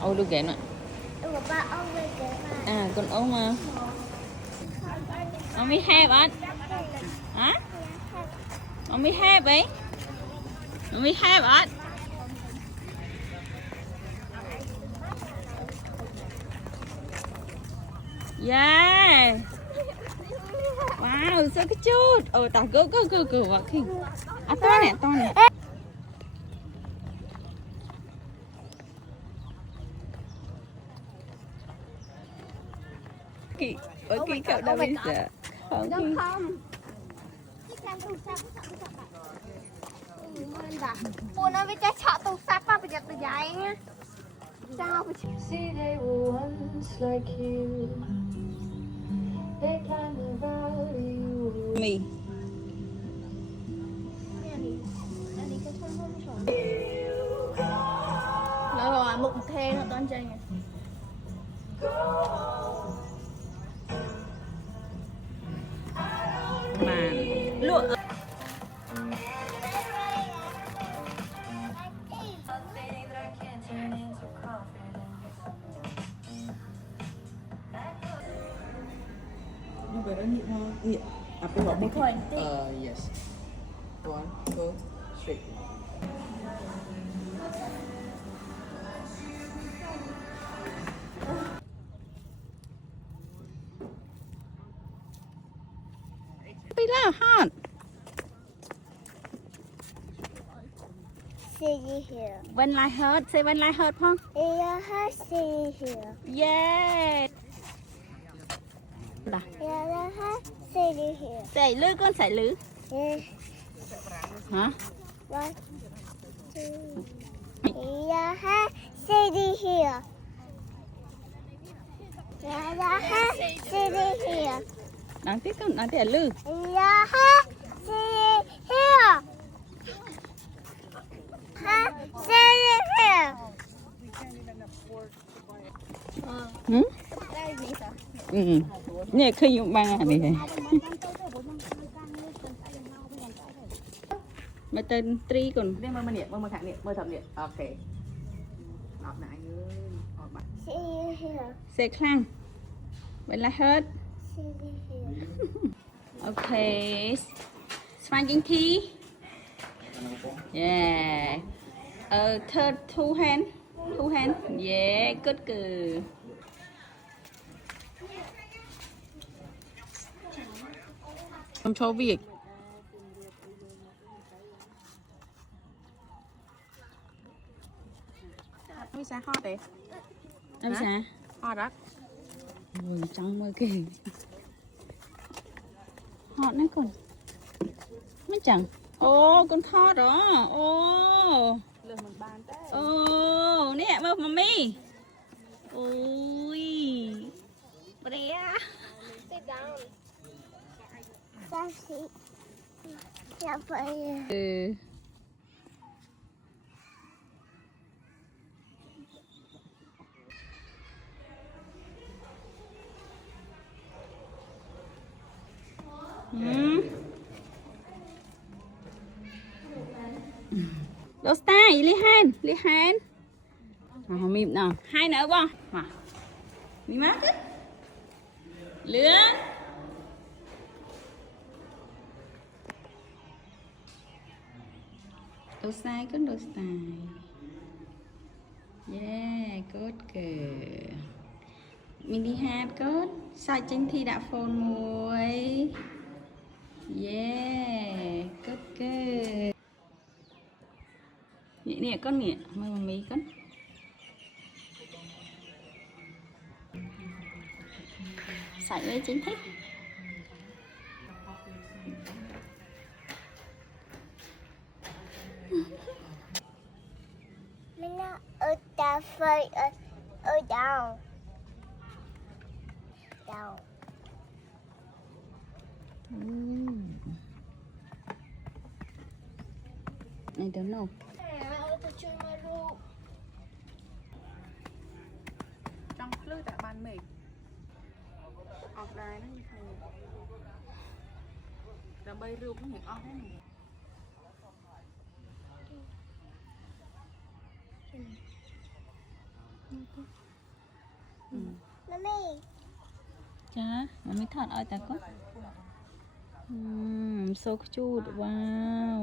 ô lưu kén ạ. À con ông mà. Ông mới hẹp á. Hả? Ông mới hẹp ấy. Ông mới hẹp á. Yeah. Wow, so cute. Oh, tak go. Walking. À to nè. Kì, cậu đâu bây giờ? Không. Cô nói với cái chợ tủ sắp mà bây giờ từ giấy nhá. Sao bây giờ? See they were once like you. They kind of value Mì. Nó rồi mụn thê nó toan chơi này. Mà lụa. Như vậy nó nhịn hơn. Nhịn. À, bây giờ Big one. Yes. One, go, straight. Đi là hot. See you here. When like hurt, say when like hurt phong. Yeah, see you here. Yeah. Đó. Yeah, see you here. Sải lư con sải lư. Yeah. Hả? One, two. Yeah, see you here. Yeah, see you here. Đáng tiếc con, đáng tiếc là lư. Yeah, see you here. See you here. Ừ? Ừ. Nè khi dùng băng à này. Mà tên tri còn. Đây mơ niệm, mơ khẳng niệm, mơ thầm niệm. Ok. Đọc lại ơi. See you here. Xe khăn. When like hurt. See you here. Okay. Spanking tea. Yeah. Third two hand. Two hand. Yeah, good good. Không cho việc. Vì sao hot đấy? Làm sao? Hot đó. Ôi, trắng mơ kì. Hot đấy con. Mấy chẳng. Ô, con thỏ đó. Ô. Lừa mình bàn đấy. Ô, nè, mơ mami. Ôi. Brea. Sit down. That's it. Yeah, but Ừ. Đô style, li han. Mà mìm nào, hai nữa không? Mà. Mi mát á. Lươn. Đô style, con đô style. Yeah, good good. Mình đi hát good. Sao tranh thi đã phone muối. Yeah, good good. Vậy nè con nè, mời mì con. Sải với chính thích. mình ở ta phơi ở down. Down. I don't know. Trong lư tại bàn mì. Ọt đài nó như thế. Rồi bay rượu cũng những ọt hết này. นั่นนี่ จ้ามันไม่ถอดเอาแต่ก็so cute wow